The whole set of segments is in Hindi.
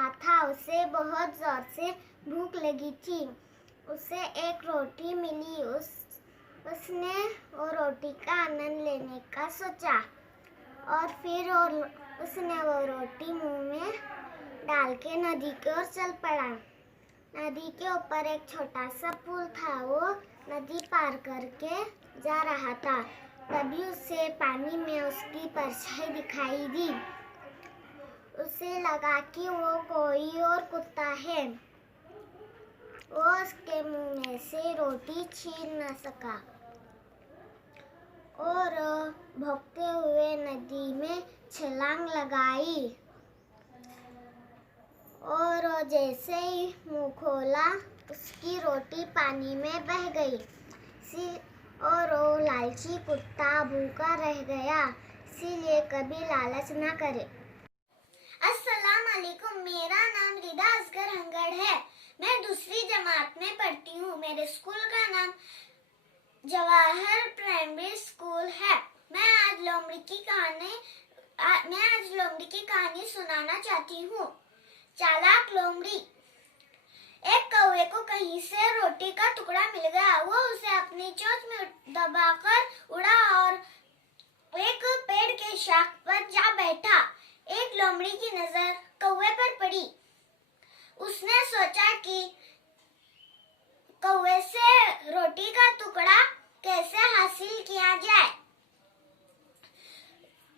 रहा था। उसे बहुत जोर से भूख लगी थी। उसे एक रोटी मिली। उसने वो रोटी का आनंद लेने का सोचा और फिर उसने वो रोटी मुंह में डाल के नदी की ओर चल पड़ा। नदी के ऊपर एक छोटा सा पुल था। वो नदी पार करके जा रहा था। तभी उसे पानी में उसकी परछाई दिखाई दी। उसे लगा कि वो कोई और कुत्ता है। वो उसके मुंह में से रोटी छीन न सका और भागते हुए नदी में छलांग लगाई और जैसे ही मुंह खोला उसकी रोटी पानी में बह गई और वो लालची कुत्ता भूखा रह गया। इसीलिए कभी लालच ना करे। अस्सलाम वालेकुम। मेरा नाम रिदा असगर हंगड़ है। मैं दूसरी जमात में पढ़ती हूँ। मेरे स्कूल का नाम जवाहर प्राइमरी स्कूल है। मैं आज लोमड़ी की कहानी सुनाना चाहती हूँ। चालाक लोमड़ी। एक कौवे को कहीं से रोटी का टुकड़ा मिल गया। वो उसे अपनी चोंच में दबाकर उड़ा और एक पेड़ के शाख पर जा बैठा। एक लोमड़ी की नजर कौवे पर पड़ी। उसने सोचा कि कौवे से रोटी का टुकड़ा कैसे हासिल किया जाए।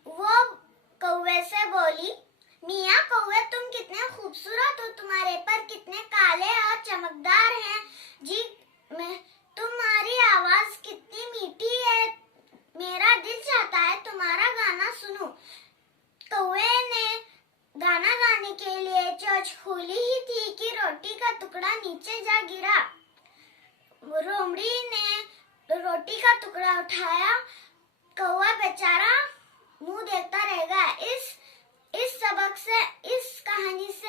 वो कौवे से बोली, मियाँ कौवे, तुम कितने खूबसूरत हो। तुम्हारे पर कितने काले और चमकदार हैं। जी, तुम्हारी आवाज कितनी मीठी है। मेरा दिल चाहता है तुम्हारा गाना सुनूं। कौवे ने गाना गाने के लिए चोंच खोली ही थी कि रोटी का टुकड़ा नीचे जा गिरा। लोमड़ी ने रोटी का टुकड़ा उठाया। कौवा बेचारा मुंह देखता रह गया। इस कहानी से